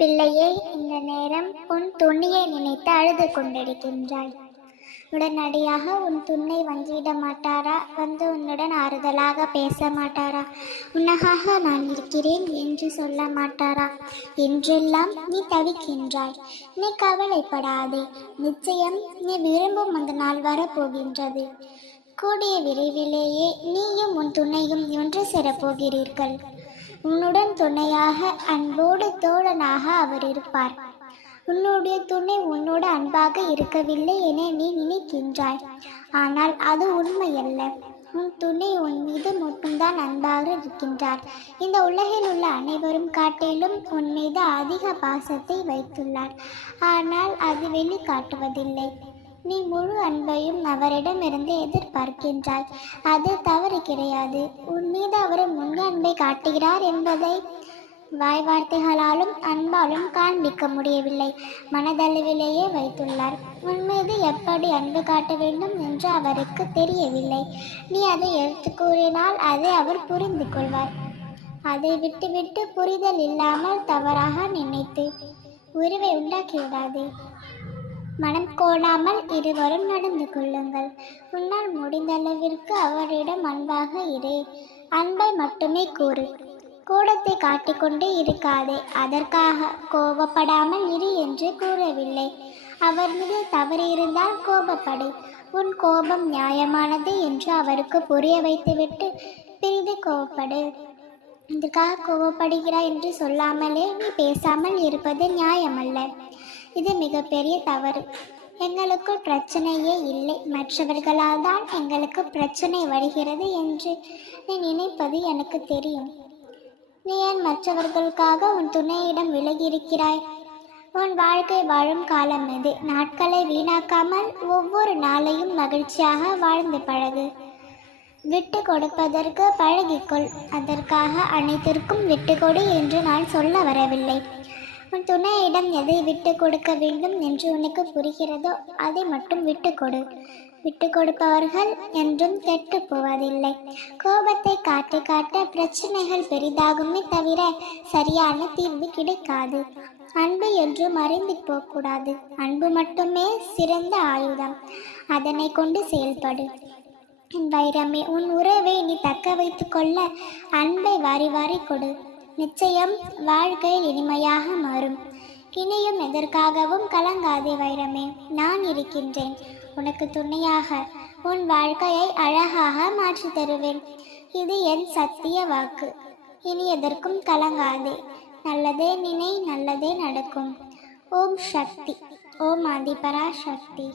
பிள்ளையே இந்த நேரம் உன் துணியை நினைத்து அழுது கொண்டிருக்கின்றாய். உடனடியாக உன் துணை வந்துவிட மாட்டாரா? வந்து உன்னுடன் ஆறுதலாக பேச மாட்டாரா? உன்னகாக நான் இருக்கிறேன் என்று சொல்ல மாட்டாரா? என்றெல்லாம் நீ தவிக்கின்றாய். நீ கவலைப்படாதே. நிச்சயம் நீ விரும்பும் அந்த நாள் வரப்போகின்றது. கூடிய விரைவிலேயே நீயும் உன் துணையும் ஒன்று சேரப்போகிறீர்கள். உன்னுடன் துணையாக அன்போடு தோழனாக அவர் இருப்பார். உன்னுடைய துணை உன்னோடு அன்பாக இருக்கவில்லை என நீ நினைக்கின்றாய். ஆனால் அது உண்மையல்ல. உன் துணை உன் மீது மட்டும்தான் அன்பாக இருக்கின்றார். இந்த உலகில் உள்ள அனைவரும் காட்டிலும் உன் மீது அதிக பாசத்தை வைத்துள்ளார். ஆனால் அது வெளிக்காட்டுவதில்லை. நீ முழு அன்பையும் அவரிடமிருந்து எதிர்பார்க்கின்றாய். அது தவறு கிடையாது. உன் மீது அவர் முன் அன்பை காட்டுகிறார் என்பதை வாய் வார்த்தைகளாலும் அன்பாலும் காண்பிக்க முடியவில்லை. மனதளவிலேயே வைத்துள்ளார். உன் மீது எப்படி அன்பு காட்ட வேண்டும் என்று அவருக்கு தெரியவில்லை. நீ அதை எடுத்து கூறினால் அதை அவர் புரிந்து கொள்வார். அதை விட்டுவிட்டு புரிதல் இல்லாமல் தவறாக நினைத்து உருவை உண்டாக்கிவிடாதே. மனம் கோடாமல் இருவரும் நடந்து கொள்ளுங்கள். உன்னால் முடிந்தளவிற்கு அவரிடம் அன்பாக இரு. அன்பை மட்டுமே கூறு. கூடத்தை காட்டிக்கொண்டே இருக்காதே. அதற்காக கோபப்படாமல் இரு என்று கூறவில்லை. அவர் மீது தவறு இருந்தால் கோபப்படு. உன் கோபம் நியாயமானது என்று அவருக்கு புரிய வைத்துவிட்டு பிரிது கோபப்படு. இதற்காக கோபப்படுகிறாய்? என்று சொல்லாமலே நீ பேசாமல் இருப்பது நியாயமல்ல. இது மிகப்பெரிய தவறு. எங்களுக்கு பிரச்சனையே இல்லை. மற்றவர்களால் தான் எங்களுக்கு பிரச்சனை வருகிறது என்று நீ நினைப்பது எனக்கு தெரியும். நீ ஏன் மற்றவர்களுக்காக உன் துணையிடம் விலகியிருக்கிறாய்? உன் வாழ்க்கை வாழும் காலம் இது நாட்களை வீணாக்காமல் ஒவ்வொரு நாளையும் மகிழ்ச்சியாக வாழ்ந்து பழகு. விட்டு கொடுப்பதற்கு பழகிக்கொள். அதற்காக அனைத்திற்கும் விட்டு கொடு என்று நான் சொல்ல வரவில்லை. உன் துணையிடம் எதை விட்டு கொடுக்க வேண்டும் என்று உனக்கு புரிகிறதோ அதை மட்டும் விட்டு கொடு. விட்டு கொடுப்பவர்கள் என்றும் கெட்டு போவதில்லை. கோபத்தை காட்ட காட்ட பிரச்சனைகள் பெரிதாகுமே தவிர சரியான தீர்வு கிடைக்காது. அன்பு என்று மறைந்து போகக்கூடாது. அன்பு மட்டுமே சிறந்த ஆயுதம். அதனை கொண்டு செயல்படு. என் வைரமே உன் உறவை நீ தக்க வைத்துக்கொள்ள அன்பை வாரி வாரி கொடு. நிச்சயம் வாழ்க்கை இனிமையாக மாறும். இனியும் எதற்காகவும் கலங்காதே வைரமே நான் இருக்கின்றேன். உனக்கு துணையாக உன் வாழ்க்கையை அழகாக மாற்றி தருவேன். இது என் சத்திய வாக்கு. இனி எதற்கும் கலங்காதே. நல்லதே நினை நல்லதே நடக்கும். ஓம் சக்தி. ஓம் ஆதிபரா சக்தி